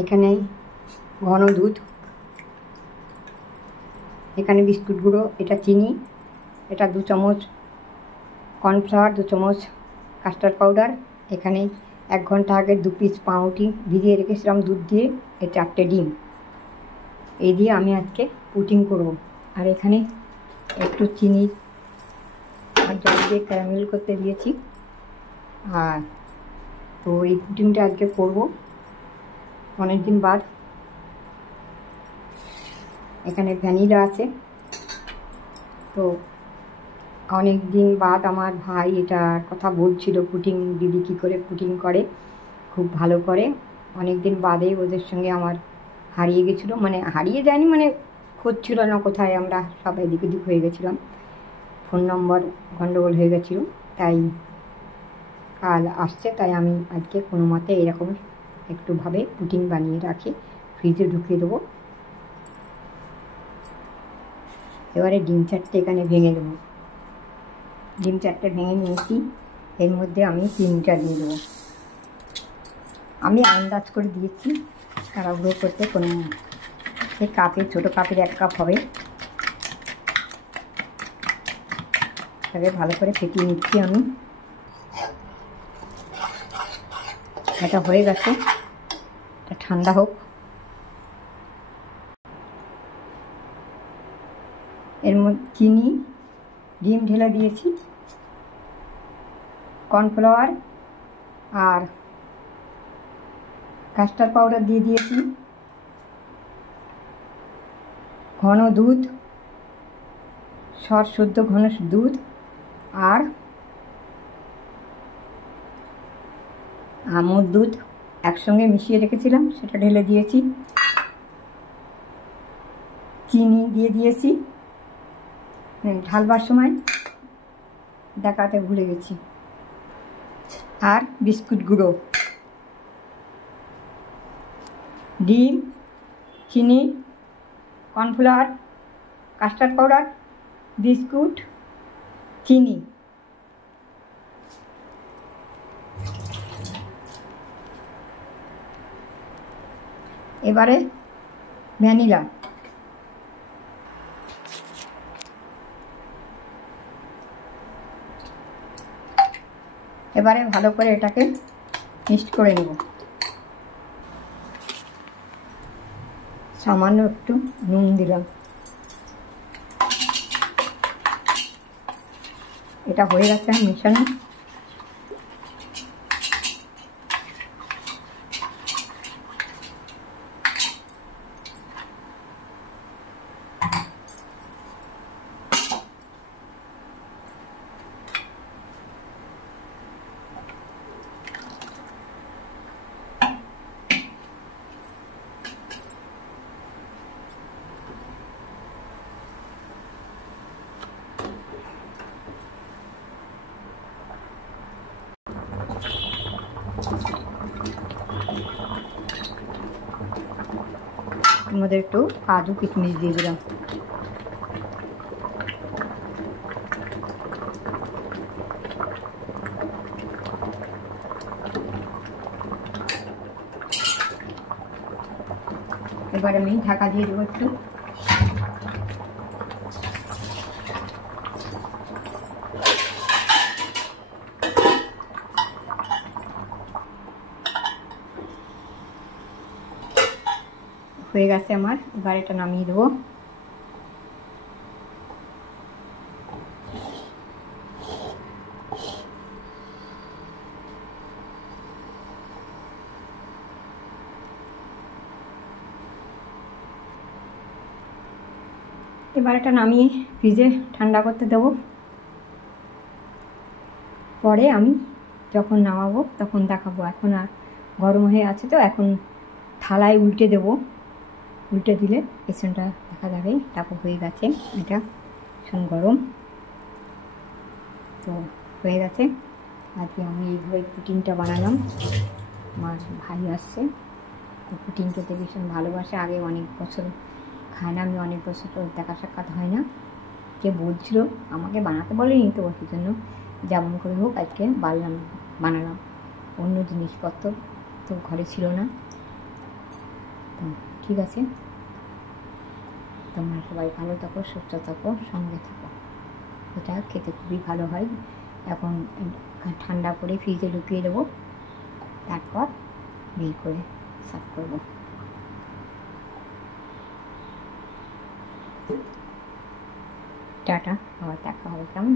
এখানে ঘন দুধ, এখানে বিস্কুট গুঁড়ো, এটা চিনি, এটা 2 চামচ কর্নফ্লাওয়ার, 2 চামচ কাস্টার্ড পাউডার, এখানে 1 ঘন্টা আগে 2 পিস পাউরুটি ভিজিয়ে রেখেছিলাম দুধ দিয়ে, এই 4টে ডিম। এই দিয়ে আমি আজকে পুডিং করব। আর এখানে একটু চিনি আর জল দিয়ে ক্যারামেল করতে দিয়েছি। আর তো এই পুডিংটা আজকে করব অনেক দিন বাদ। এখানে ভ্যানিলা আছে, তো অনেক দিন বাদ আমার ভাই এটার কথা বলছিল, পুডিং দিদি কী করে পুডিং করে, খুব ভালো করে। অনেক দিন বাদে ওদের সঙ্গে আমার হারিয়ে গেছিলো, মানে হারিয়ে যায়নি, মানে খোঁজ ছিল না কোথায়, আমরা সব এদিক ওদিক হয়ে গেছিলাম, ফোন নম্বর গণ্ডগোল হয়ে গেছিলো। তাই কাল আসছে, তাই আমি আজকে কোনো মতে এরকম একটুভাবে পুডিং বানিয়ে রাখি, ফ্রিজে ঢুকিয়ে দেবো। এবারে ডিম 4টে এখানে ভেঙে দেবো। ডিম 4টে ভেঙে নিয়েছি, এর মধ্যে আমি চিনিটা দিয়ে দেবো। আমি আন্দাজ করে দিয়েছি, তাড়াহুড়ো করতে কোনো, এই কাপে, ছোটো কাপের 1 কাপ হবে। তবে ভালো করে ফেটিয়ে নিচ্ছি আমি। এটা হয়ে গেছে, এটা ঠান্ডা হোক। এর মধ্যে চিনি, ডিম ঢেলে দিয়েছি, কর্নফ্লাওয়ার আর কাস্টার্ড পাউডার দিয়ে দিয়েছি, ঘন দুধ, শুদ্ধ ঘন দুধ, আর আমুল দুধ একসঙ্গে মিশিয়ে রেখেছিলাম, সেটা ঢেলে দিয়েছি। চিনি দিয়ে দিয়েছি, ঢালবার সময় দেখাতে ভুলে গেছি। আর বিস্কুট গুঁড়ো, ডিম, চিনি, কর্নফ্লাওয়ার, কাস্টার্ড পাউডার, বিস্কুট, চিনি। এবারে ভ্যানিলা, এবারে ভালো করে এটাকে মিক্সড করে নেব। সামান্য একটু নুন দিলাম। এটা হয়ে গেছে মেশানো। এর মধ্যে একটু কাজু কিশমিশ দিয়ে দিলাম। এবার আমি ঢাকা দিয়ে দেবো একটু। হয়ে গেছে আমার, এবার এটা নামিয়ে দেবো। এবার এটা নামিয়ে ফ্রিজে ঠান্ডা করতে দেবো। পরে আমি যখন নামাবো তখন দেখাবো। এখন আর গরম হয়ে আছে, তো এখন থালায় উল্টে দেবো। উল্টে দিলে পেছনটা দেখা যাবে। তারপর হয়ে গেছে, এটা ভীষণ গরম, তো হয়ে গেছে। আজকে আমি এইভাবে পুডিংটা বানালাম। আমার ভাই আসছে, তো পুডিং খেতে ভীষণ ভালোবাসে। আগে অনেক বছর খায় না, আমি অনেক বছর তো দেখা সাক্ষাৎ হয় না। কে বলছিল, আমাকে বানাতে বলেনি, তো সেই জন্য যেমন করে হোক আজকে বানালাম। অন্য জিনিসপত্র তো ঘরে ছিল না। তো ঠিক আছে, তোমরা সবাই ভালো থাকো, সুস্থ থাকো, সঙ্গে থাকো। এটা খেতে খুবই ভালো হয়। এখন ঠান্ডা করে ফ্রিজে ঢুকিয়ে দেবো, তারপর বের করে সার্ভ করবো। টাটা, আবার দেখা হবে কেমন।